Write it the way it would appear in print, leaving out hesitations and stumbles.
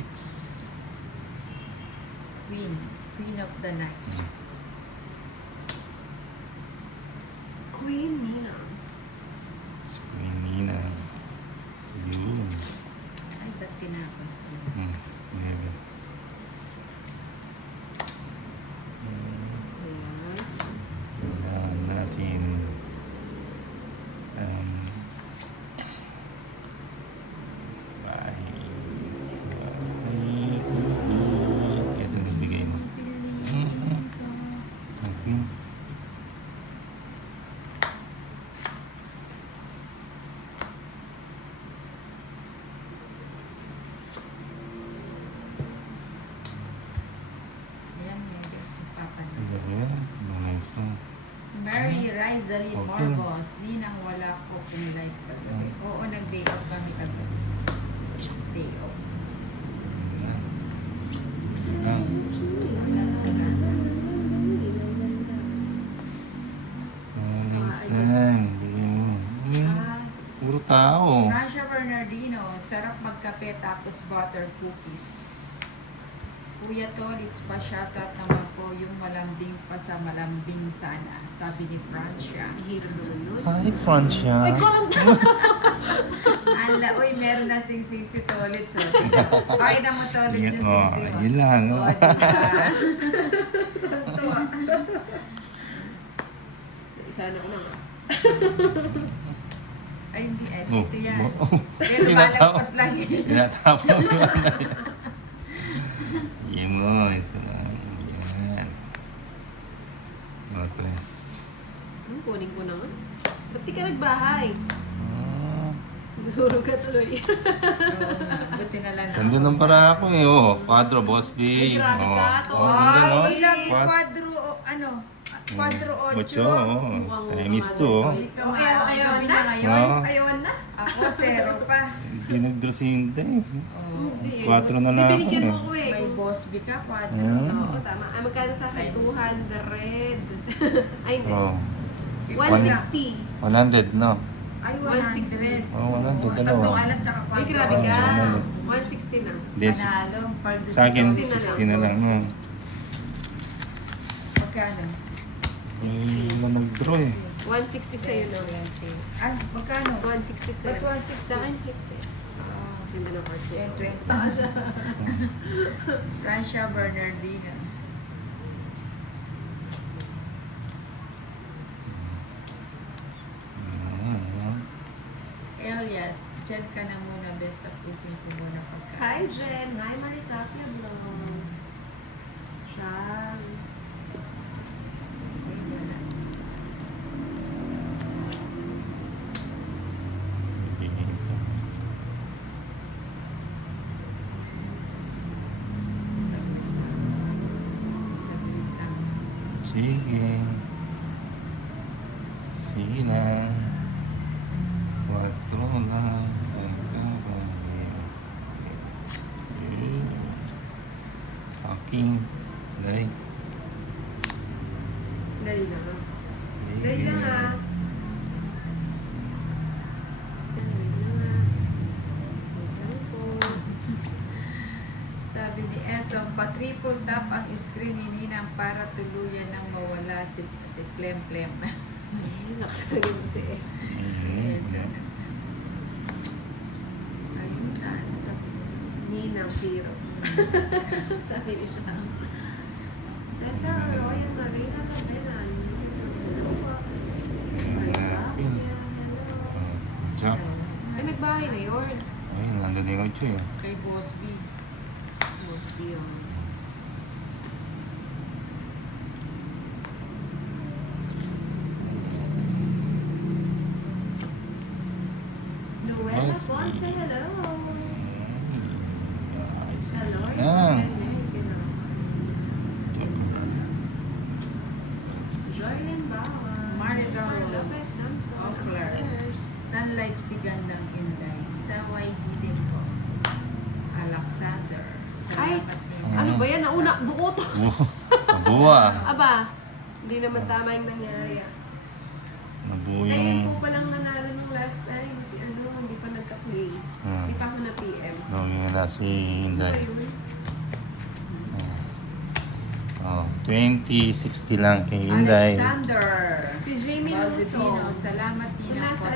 Spirits. Queen of the night. Queen Nina. Si Queen Nina. Yun. Ay, ba't tinapon ko? Maybe. Ayan. Kailangan natin ito nagbigay mo. Okay. Ayan, meron. Papanood. Ayan. Nice na. Mary Rizalyn Okay. Morbos. Di nang wala ko kung live kagabi. Oo, nag-day off kami kagabi. Day off. Ayan. Hanggang sa gasa. Nice na. Bigay mo. Ah, Puro tao. Francia Bernardino, sarap magkape tapos butter cookies. Kuya Tolits pa shoutout naman po yung malambing pa sa malambing sana, sabi ni Francia. Hero naman nun. Hi, Francia. Ay, kalang Ala, uy, meron na sing-sing si Tolits. Okay na mo Tolits yung Oh, sing-sing. yun lang. Oh, diba? Sana ko lang. Ay, hindi. Ay, Oh, dito yan. oh. Pero malagpas lang yun. Tinatapon mo. Yan mo. Isa lang. Yan. Notless. Kunin ko na nga. Ba't di ka nagbahay? Ah, Gusurog ka tuloy. Oo nga, buti na lang. Nandun lang para ako eh. Oh, Quadro, Boss B. Ay, grabe ka, Tol. nandun, oh. Ay, ilang Quad- quadro, ano, quadro Ocho, ocho. oh. Times 2, oh. Ikaw, Ayaw gabi na? na ngayon. Oo. Ayawan na. Ako, zero pa. Hindi nagdrasinta eh. Oo. Hindi. 4 na lang ako Binigyan mo eh. ako eh. May boss B ka, quadro. Hmm. Oo, tama. Ay, magkano sa akin? Times 200. Ay, hindi. Oh, 160. 100 no? Ay, 160. 100. Oh, 100, Oo, dalawa. tatlong alas tsaka Ay, quadro. grabe ka. Oo, 160 na. Hindi, Panalo. sa akin 60 na lang. No? Magkano? Wala nag-draw eh. 160 sa'yo na. Ay, magkano? 160 sa'yo. Ba't 160? Sa akin, hits eh. Ganda ng cards niya. 20. Francia Bernardino. Elias, dyan ka na muna. Best of eating ko muna pagkain. Hi, Jen. Hi, Maritafia Vlogs. Siya. Ay, wala. Saglit lang. Sige. Sige na. 4 lang. Ang kabayo. Aking. Dali. Dali na. Sige. Dali lang ah. Sabi ni Esong, pa-triple tap ang screen ni Ninang para tuluyan nang mawala si Plem Plem. Ay, nakasagin mo si S. Yes. Ayun, saan? Ninang zero. Sabi ni siya. Cesar Royal Marina Tabenan. Jack. Ay, nagbahay na yun. Ay, nandun yung 8 eh. Kay Boss B. Must be on. Luella Must be. Ponce, hello. Ayos. Hello. Yan. Joylyn Bauer. Maridol Lopez Samson. Offler. Sun Life si Gandang Inday. Sa YD din po. Alexander. Ay, Salamat din. ano ba yan? Nauna, buko to. Nabuwa. Aba, hindi naman tama yung nangyari ah. Nabuo Ayun po yung... palang nanalo nung last time. Si ano, hindi pa nagka-play. Ah. Hindi pa ako na PM. Oo nga. Wala si Ano ba Inday. yun? Oh, 2060 lang kay Inday. Alexander Si Jamie Luso. Baldovino, salamat din Wala ako. sa